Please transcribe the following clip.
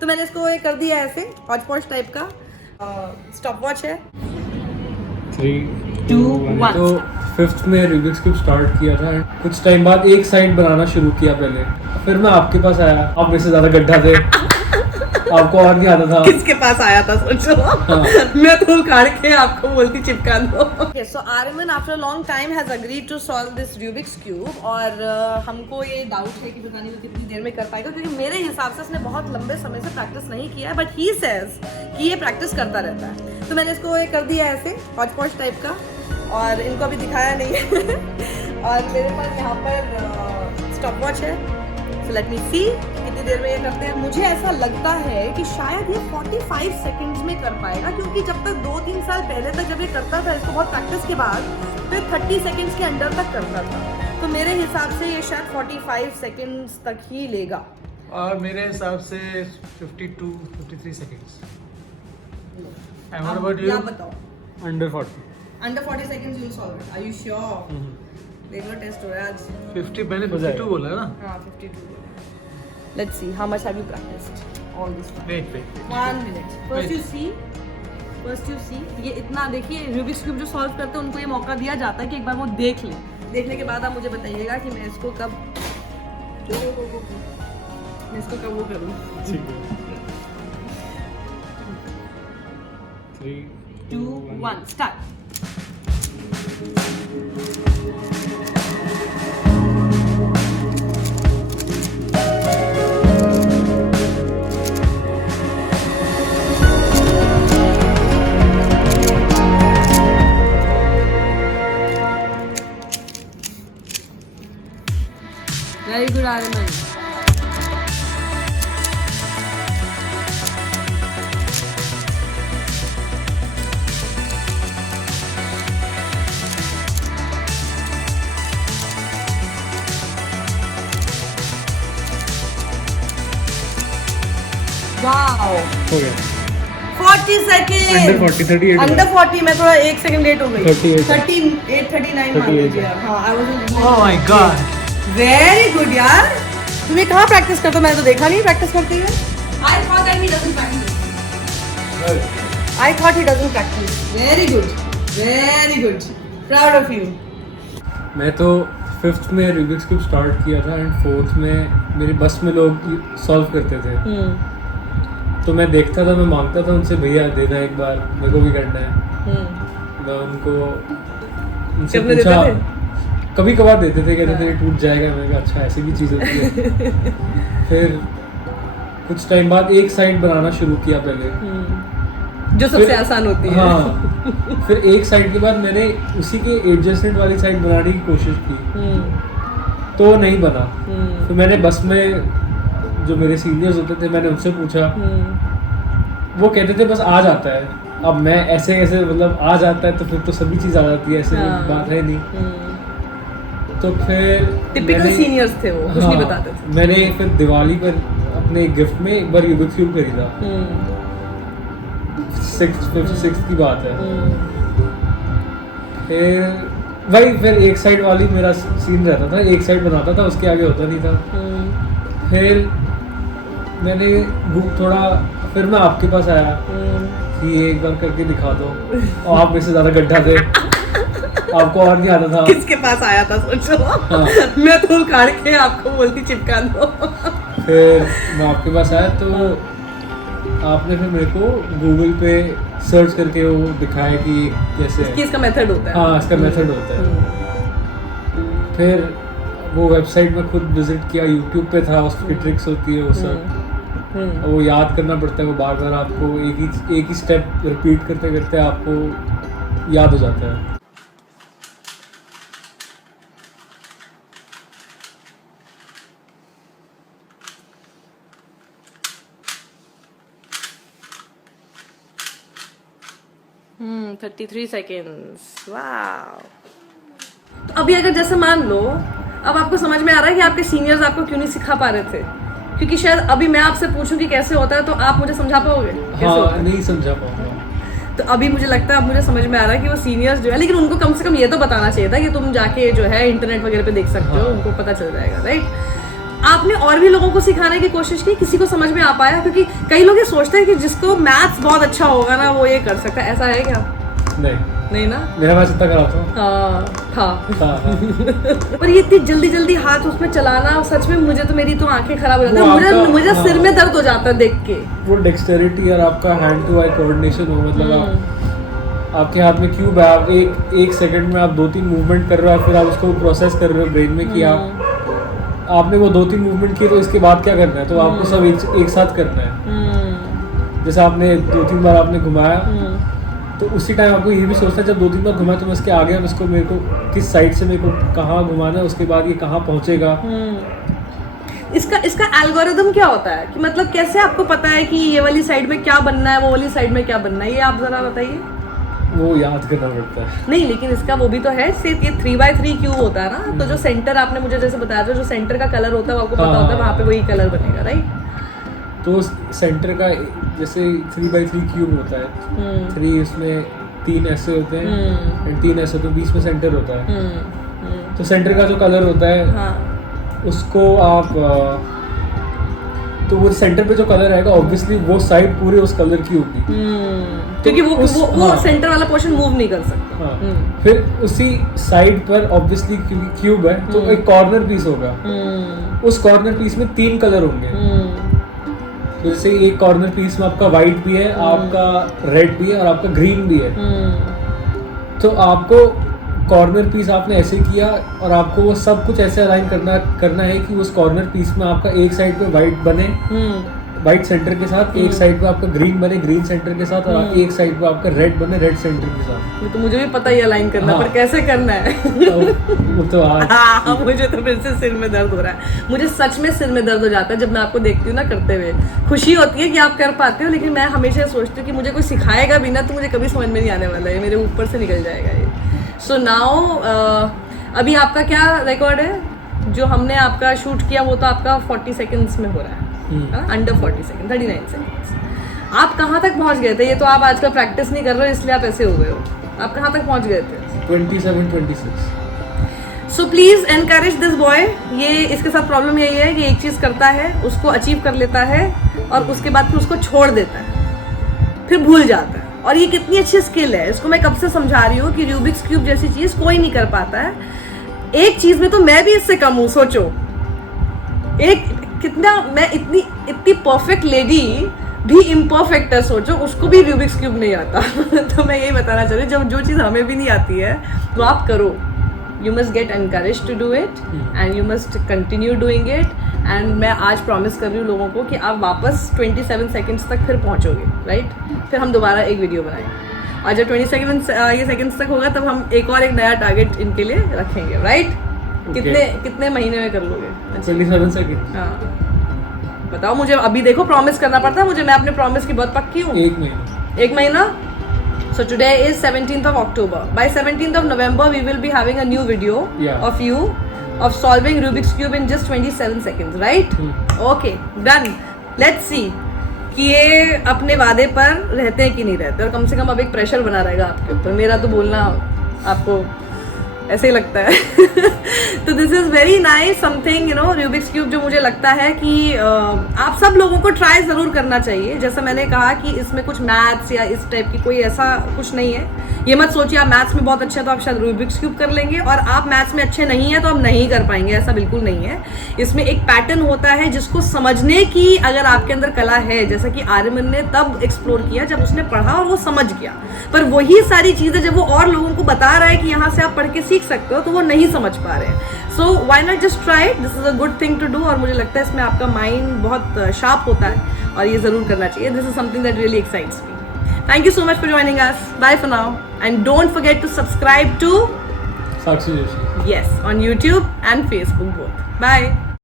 तो मैंने इसको ये कर दिया ऐसे हॉच पॉच टाइप का। स्टॉप वॉच है। 3, 2, 1 तो फिफ्थ में रूबिक्स क्यूब स्टार्ट किया था। कुछ टाइम बाद एक साइड बनाना शुरू किया पहले, फिर मैं आपके पास आया। आप मेरे से ज्यादा गड्ढा थे, आपको और नहीं आता था। किसके पास आया था सोचो। हाँ। मैं तो उखाड़ के आपको बोलती चिपका दो। Okay, so Arman after a long time has agreed to solve this Rubik's cube और हमको ये डाउट है कि पता नहीं वो कितनी देर में कर पाएगा, क्योंकि मेरे हिसाब से उसने बहुत लंबे समय से प्रैक्टिस नहीं किया है, बट ही सेज कि ये प्रैक्टिस करता रहता है। तो मैंने इसको ये कर दिया ऐसे हॉच पॉच टाइप का, और इनको अभी दिखाया नहीं है। और मेरे पास यहाँ पर स्टॉप वॉच है। सो लेट मी सी कितनी देर में ये करते हैं। मुझे ऐसा लगता है कि शायद ये 45 सेकंड्स में कर पाएगा, क्योंकि जब तक 2-3 साल पहले तक जब ये करता था इसको बहुत प्रैक्टिस के बाद, फिर 30 सेकंड्स के अंदर तक करता था। तो मेरे हिसाब से ये शायद 45 सेकंड्स तक ही लेगा। और मेरे हिसाब से 52-53 seconds. And what about you? क्या बताओ? Under 40। Under 40 seconds you solve it. Are you sure? देखो टेस्ट हो रहा है आज। 50 मैंने 52 बोला है ना? हाँ 52। Let's see how much have you practiced all this time? Wait. 1 minute. First you see ये इतना देखिए, रूबिक्स क्यूब जो सॉल्व करते हैं उनको ये मौका दिया जाता है कि एक बार वो देख ले। देखने के बाद आप मुझे बताइएगा कि मैं इसको कब वो करूँ। ठीक है। 3, 2, 1 start. Very good, Arman. Wow. हो गया। 40 सेकेंड। अंडर 40, 38 अंडर 40 मैं थोड़ा 1 सेकंड लेट हो गई। 38 39 मान 38 लीजिए। हाँ I was. Oh my god. Very good यार। तुम ये कहाँ प्रैक्टिस करते हो? मैंने तो देखा नहीं प्रैक्टिस करते हुए। I thought that he doesn't practice. Very good. Proud of you. मैं तो फिफ्थ में रूबिक्स क्यूब स्टार्ट किया था एंड फोर्थ में मेरे बस में लोग सॉल्व करते थे। तो मैं देखता था, मैं मांगता था उनसे, भैया देना एक बार, मेरे को भी करना है। मैं उनसे कितने पूछा, देते थे? कभी कभार देते थे, कहते थे टूट जाएगा। मैंने कहा अच्छा ऐसी भी चीज़ होती है। फिर कुछ टाइम बाद एक साइड बनाना शुरू किया पहले, जो सबसे आसान होती है। हाँ। फिर एक साइड के बाद मैंने उसी के एडजस्टमेंट वाली साइड बनाने की कोशिश की, तो नहीं बना। फिर मैंने बस में जो मेरे सीनियर्स होते थे, मैंने उनसे पूछा, वो कहते थे बस आ जाता है। अब मैं ऐसे मतलब आ जाता है तो फिर तो सभी चीज़ आ जाती है, ऐसे बात है नहीं। तो फिर टिपिकल सीनियर्स थे वो, कुछ नहीं बताते थे। मैंने फिर दिवाली पर अपने गिफ्ट में एक बार रूबिक्स क्यूब खरीदा। 6th की बात है। फिर एक साइड वाली मेरा सीन रहता था, एक साइड बनाता था, उसके आगे होता नहीं था। फिर मैंने फिर मैं आपके पास आया कि ये एक बार करके दिखा दो, और आप मेरे से ज़्यादा गड्ढा थे, आपको और नहीं आता था। किसके पास आया था सोचो। हाँ। मैं तो उखाड़ के आपको बोलती चिपका दो। फिर मैं आपके पास आया तो आपने फिर मेरे को गूगल पे सर्च करके वो दिखाया कि कैसे कि इसका मेथड होता है। हाँ, इसका मेथड होता है। फिर वो वेबसाइट में खुद विजिट किया, यूट्यूब पे था, उसकी ट्रिक्स होती है वो सब। वो याद करना पड़ता है, वो बार बार आपको एक ही स्टेप रिपीट करते करते आपको याद हो जाता है। हम्म, 33 सेकेंड्स। वाह। तो अभी अगर जैसे मान लो अब आपको समझ में आ रहा है कि आपके सीनियर्स आपको क्यों नहीं सिखा पा रहे थे, क्योंकि शायद अभी मैं आपसे पूछूं कि कैसे होता है तो आप मुझे समझा पाओगे कैसे होता हाँ, है? नहीं समझा पाऊंगा। तो अभी मुझे लगता है अब मुझे समझ में आ रहा है कि वो सीनियर्स जो है, लेकिन उनको कम से कम ये तो बताना चाहिए था कि तुम जाके जो है इंटरनेट वगैरह पे देख सकते हो, हाँ। उनको पता चल जाएगा, राइट? आपने और भी लोगों को सिखाने की कोशिश की, किसी को समझ में आ पाया? क्योंकि कई लोग ये सोचते हैं कि जिसको मैथ्स बहुत अच्छा होगा ना वो ये कर सकता है, ऐसा है क्या? नहीं ना, मेरा मैथ्स इतना खराब था। था। पर ये इतनी जल्दी हाथ उसमें चलाना, सच में मुझे तो मेरी तो आंखें खराब हो जाती है, मुझे सिर में दर्द हो जाता है देख के। वो डेक्सटेरिटी और आपका हैंड टू आई कोऑर्डिनेशन हो, मतलब आपके हाथ में क्यूब है, आप एक सेकंड में आप 2-3 मूवमेंट कर रहे हो, फिर आप उसको प्रोसेस कर रहे हो ब्रेन में कि आपने वो 2-3 मूवमेंट किए, तो इसके बाद क्या करना है, तो आपको सब एक साथ करना है। जैसे आपने 2-3 बार आपने घुमाया, तो उसी टाइम आपको ये भी सोचना है जब 2-3 बार घुमाया तो मैं इसके आगे इसको मेरे को किस साइड से मेरे को कहाँ घुमाना है, उसके बाद ये कहाँ पहुँचेगा। इसका एल्गोरिदम क्या होता है कि मतलब कैसे आपको पता है कि ये वाली साइड में क्या बनना है, वो वाली साइड में क्या बनना है, ये आप जरा बताइए। वो याद करना पड़ता है। नहीं, लेकिन इसका वो भी तो है, सिर्फ ये 3x3 क्यूब होता है ना, तो जो सेंटर आपने मुझे जैसे बताया था, जो सेंटर का कलर होता है वो आपको पता होता है, वहाँ पे वही कलर बनेगा, राइट? तो सेंटर का जैसे 3x3 क्यूब होता है, 3 इसमें 3 ऐसे होते हैं एंड 3 ऐसे, तो बीच में सेंटर होता है। तो सेंटर का जो कलर होता है उसको आप तो वो सेंटर पे जो कलर आएगा ऑब्वियसली वो साइड पूरे उस कलर की होगी, क्योंकि वो सेंटर वाला पोर्शन मूव नहीं कर सकता। फिर उसी साइड पर ऑब्वियसली क्योंकि क्यूब है तो एक कॉर्नर पीस होगा, उस कॉर्नर पीस में 3 कलर होंगे। तो जैसे एक कॉर्नर पीस में आपका वाइट भी है, आपका रेड भी है और आपका ग्रीन भी है। तो आपको कॉर्नर पीस आपने ऐसे किया और आपको वो सब कुछ ऐसे अलाइन करना है कि उस कॉर्नर पीस में आपका एक साइड पे वाइट बने, वाइट सेंटर के साथ, एक साइड पे आपका ग्रीन बने ग्रीन सेंटर के साथ, और एक साइड पे आपका रेड बने रेड सेंटर के साथ। ये तो मुझे भी पता ही अलाइन करना, पर कैसे करना है वो तो आज मुझे तो फिर से सिर में दर्द हो रहा है, मुझे सच में सिर में दर्द हो जाता है जब मैं आपको देखती हूँ ना करते हुए। खुशी होती है कि आप कर पाते हो, लेकिन मैं हमेशा सोचती हूँ कि मुझे कोई सिखाएगा भी ना तो मुझे कभी समझ में नहीं आने वाला है, मेरे ऊपर से निकल जाएगा ये। सो नाउ अभी आपका क्या रिकॉर्ड है? जो हमने आपका शूट किया वो तो आपका 40 सेकंड्स में हो रहा है, अंडर 40 सेकंड, 39 सेकंड्स। आप कहाँ तक पहुँच गए थे? ये तो आप आजकल प्रैक्टिस नहीं कर रहे हो इसलिए आप ऐसे हो गए हो। आप कहाँ तक पहुँच गए थे? 27-26। So please encourage this boy. ये इसके साथ प्रॉब्लम यही है कि एक चीज़ करता है, उसको अचीव कर लेता है और उसके बाद फिर उसको छोड़ देता है, फिर भूल जाता है। और ये कितनी अच्छी स्किल है, इसको मैं कब से समझा रही हूँ कि रूबिक्स क्यूब जैसी चीज़ कोई नहीं कर पाता है। एक चीज़ में तो मैं भी इससे कम हूँ, सोचो कितना मैं इतनी परफेक्ट लेडी भी इम्परफेक्ट है, सोचो उसको भी रूबिक्स क्यूब नहीं आता तो मैं यही बताना चाह रही हूँ, जब जो चीज़ हमें भी नहीं आती है तो आप करो। You must get encourage to do it and you must continue doing it. And मैं आज प्रॉमिस कर रही हूँ लोगों को कि आप वापस 27 सेकेंड्स तक फिर पहुँचोगे, राइट? फिर हम दोबारा एक वीडियो बनाएंगे और जब 27 सेकेंड्स तक होगा तब हम एक और एक नया टारगेट इनके लिए रखेंगे, राइट? कितने महीने में कर लोगे? 27 सेकंड। हाँ बताओ मुझे, अभी देखो प्रॉमिस करना पड़ता है मुझे, मैं अपने प्रॉमिस की बहुत पक्की हूँ। एक महीना। So today is 17th of October. By 17th of November, we will be having a new video of you of solving Rubik's Cube in just 27 seconds, right? Okay, done. Let's see कि ये अपने वादे पर रहते हैं कि नहीं रहते, और कम से कम अब एक प्रेशर बना रहेगा आपके ऊपर। मेरा तो बोलना आपको ऐसे ही लगता है तो this is very nice something, you know, Rubik's cube, जो मुझे लगता है कि आप सब लोगों को ट्राई ज़रूर करना चाहिए। जैसा मैंने कहा कि इसमें कुछ मैथ्स या इस टाइप की कोई ऐसा कुछ नहीं है। ये मत सोचिए आप मैथ्स में बहुत अच्छे हैं तो आप शायद रूबिक्स क्यूब कर लेंगे, और आप मैथ्स में अच्छे नहीं हैं तो आप नहीं कर पाएंगे, ऐसा बिल्कुल नहीं है। इसमें एक पैटर्न होता है जिसको समझने की अगर आपके अंदर कला है, जैसा कि आर्यमन ने तब एक्सप्लोर किया जब उसने पढ़ा और वो समझ गया, पर वही सारी चीज़ें जब वो और लोगों को बता रहा है कि यहाँ से आप पढ़ के सीख सकते हो तो वो नहीं समझ पा रहे हैं। So why not just try it, this is a good thing to do. और मुझे लगता है इसमें आपका माइंड बहुत शार्प होता है और ये ज़रूर करना चाहिए। This is something that really excites me. Thank you so much for joining us. Bye for now. And don't forget to subscribe to Sakshi Joshi. Yes, on YouTube and Facebook both. Bye.